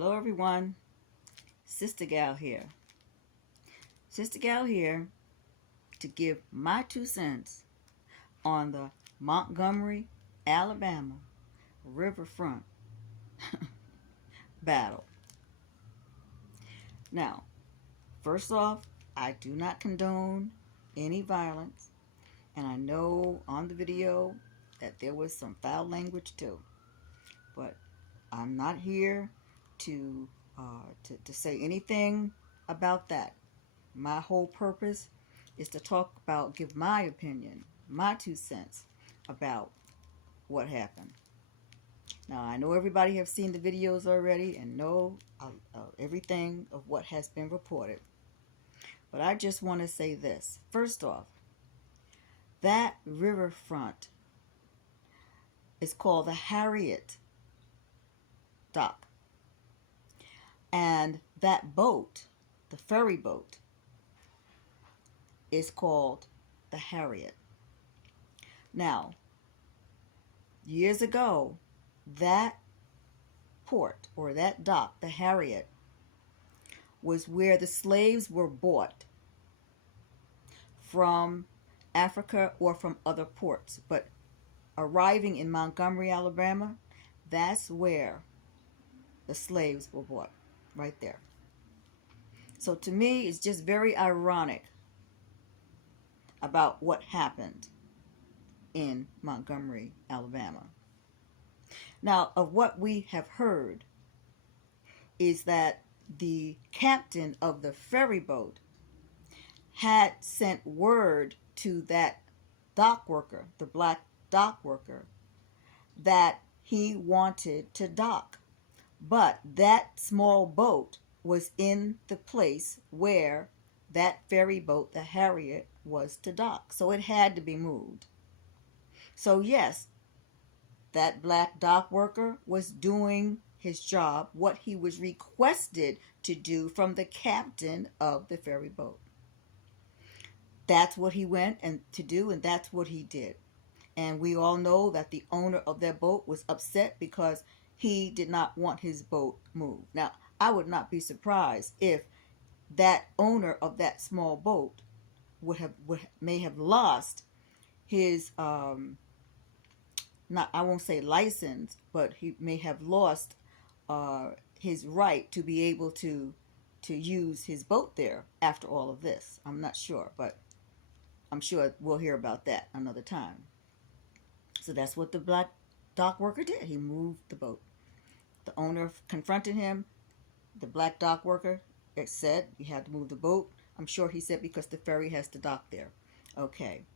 Hello everyone, Sister Gal here. Sister Gal here to give my 2 cents on the Montgomery, Alabama riverfront battle. Now, first off, I do not condone any violence, and I know on the video that there was some foul language too, but I'm not here to to say anything about that. My whole purpose is to talk about, give my opinion, my 2 cents about what happened. Now, I know everybody have seen the videos already and know everything of what has been reported. But I just want to say this. First off, that riverfront is called the Harriet Dock. And that boat, the ferry boat, is called the Harriet. Now, years ago, that port or that dock, the Harriet, was where the slaves were bought from Africa or from other ports. But arriving in Montgomery, Alabama, that's where the slaves were bought, right there. So to me, it's just very ironic about what happened in Montgomery, Alabama. Now, of what we have heard is that the captain of the ferry boat had sent word to that dock worker, the black dock worker, that he wanted to dock. But that small boat was in the place where that ferry boat, the Harriet, was to dock. So it had to be moved. So yes, that black dock worker was doing his job, what he was requested to do from the captain of the ferry boat. That's what he went and to do, and that's what he did. And we all know that the owner of that boat was upset because he did not want his boat moved. Now, I would not be surprised if that owner of that small boat may have lost his not, I won't say license, but he may have lost his right to be able to use his boat there after all of this. I'm not sure, but I'm sure we'll hear about that another time. So that's what the black dock worker did. He moved the boat. The owner confronted him. The black dock worker said, you have to move the boat. I'm sure he said because the ferry has to dock there. Okay.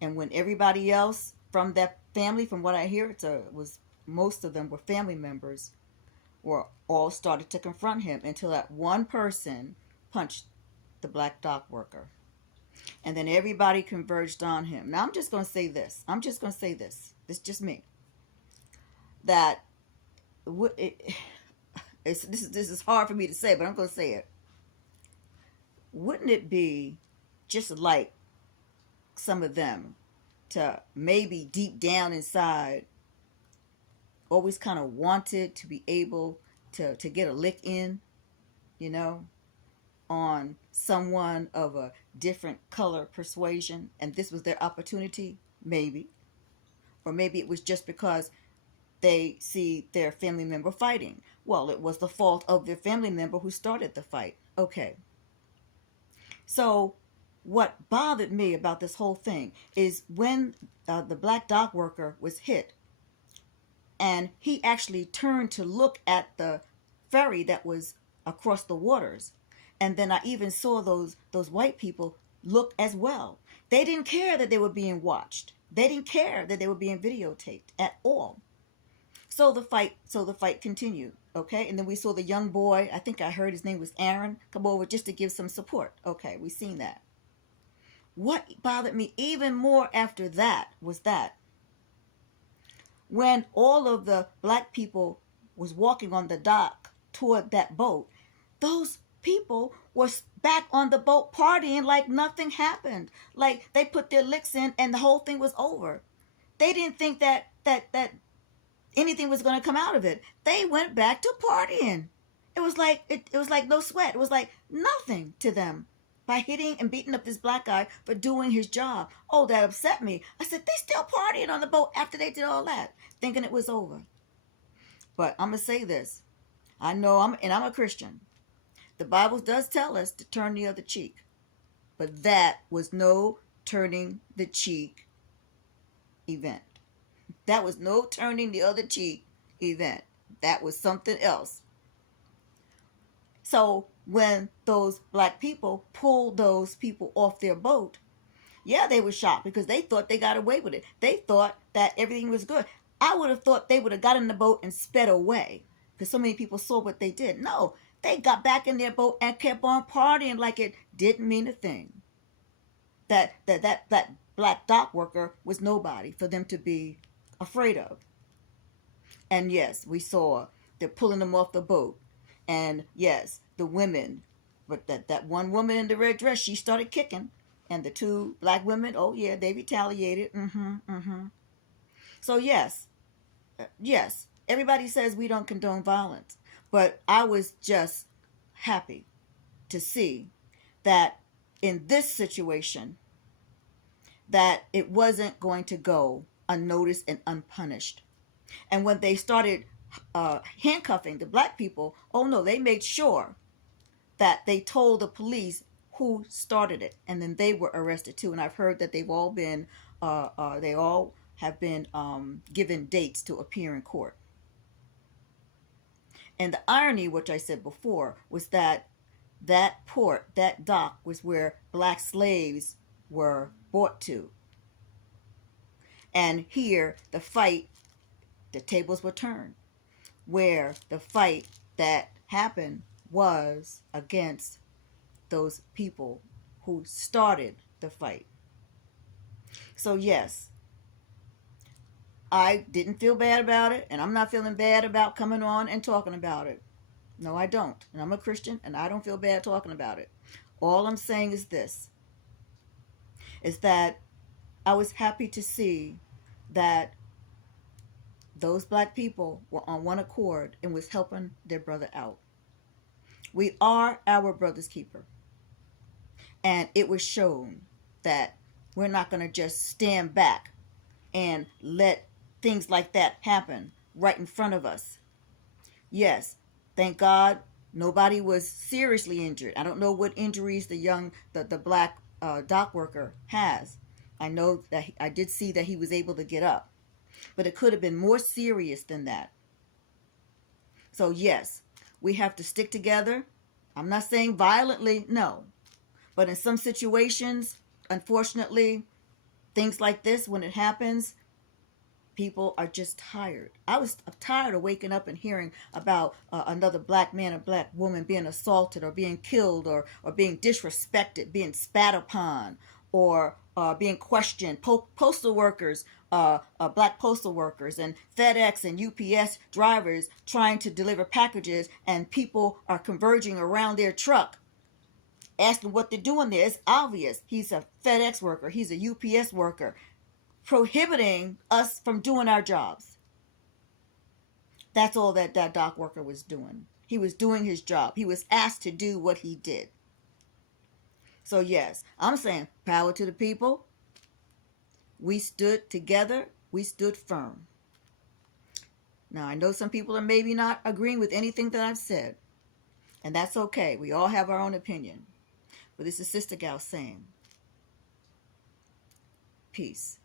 And when everybody else from that family, from what I hear, was most of them were family members, were all started to confront him until that one person punched the black dock worker. And then everybody converged on him. Now I'm just going to say this. It's just me. That this is hard for me to say, but I'm going to say it. Wouldn't it be just like some of them to maybe deep down inside always kind of wanted to be able to get a lick in, you know, on someone of a different color persuasion, and this was their opportunity? Maybe. Or maybe it was just because they see their family member fighting. Well, it was the fault of their family member who started the fight. Okay. So what bothered me about this whole thing is when the black dock worker was hit, and he actually turned to look at the ferry that was across the waters, and then I even saw those white people look as well. They didn't care that they were being watched. They didn't care that they were being videotaped at all. So the fight continued. Okay, and then we saw the young boy, I think I heard his name was Aaron, come over just to give some support. Okay, we seen that. What bothered me even more after that was that when all of the black people was walking on the dock toward that boat, those people were back on the boat partying like nothing happened. Like they put their licks in and the whole thing was over. They didn't think that anything was going to come out of it. They went back to partying. It was like no sweat. It was like nothing to them by hitting and beating up this black guy for doing his job. Oh, that upset me. I said, they still partying on the boat after they did all that, thinking it was over. But I'm going to say this. I know I'm a Christian. The Bible does tell us to turn the other cheek. But that was no turning the cheek event. That was no turning the other cheek event. That was something else. So when those black people pulled those people off their boat, yeah, they were shocked because they thought they got away with it. They thought that everything was good. I would have thought they would have got in the boat and sped away because so many people saw what they did. No, they got back in their boat and kept on partying like it didn't mean a thing. That black dock worker was nobody for them to be afraid of. And yes, we saw they're pulling them off the boat. And yes, the women, but that one woman in the red dress, she started kicking. And the two black women, oh yeah, they retaliated. So yes, everybody says we don't condone violence. But I was just happy to see that in this situation, that it wasn't going to go unnoticed and unpunished. And when they started handcuffing the black people, oh no, they made sure that they told the police who started it, and then they were arrested too. And I've heard that they've all been, they all have been given dates to appear in court. And the irony, which I said before, was that port, that dock, was where black slaves were brought to. And here, the tables were turned, where the fight that happened was against those people who started the fight. So yes, I didn't feel bad about it, and I'm not feeling bad about coming on and talking about it. No, I don't. And I'm a Christian, and I don't feel bad talking about it. All I'm saying is this, is that I was happy to see that those black people were on one accord and was helping their brother out. We are our brother's keeper. And it was shown that we're not going to just stand back and let things like that happen right in front of us. Yes, thank God nobody was seriously injured. I don't know what injuries the black dock worker has. I know that I did see that he was able to get up, but it could have been more serious than that. So yes, we have to stick together. I'm not saying violently, no. But in some situations, unfortunately, things like this, when it happens, people are just tired. I'm tired of waking up and hearing about another black man or black woman being assaulted or being killed or being disrespected, being spat upon, or being questioned. Postal workers, black postal workers and FedEx and UPS drivers trying to deliver packages, and people are converging around their truck asking what they're doing there. It's obvious. He's a FedEx worker. He's a UPS worker, prohibiting us from doing our jobs. That's all that dock worker was doing. He was doing his job. He was asked to do what he did. So yes, I'm saying power to the people. We stood together. We stood firm. Now, I know some people are maybe not agreeing with anything that I've said, and that's okay. We all have our own opinion. But this is Sister Gal saying, peace.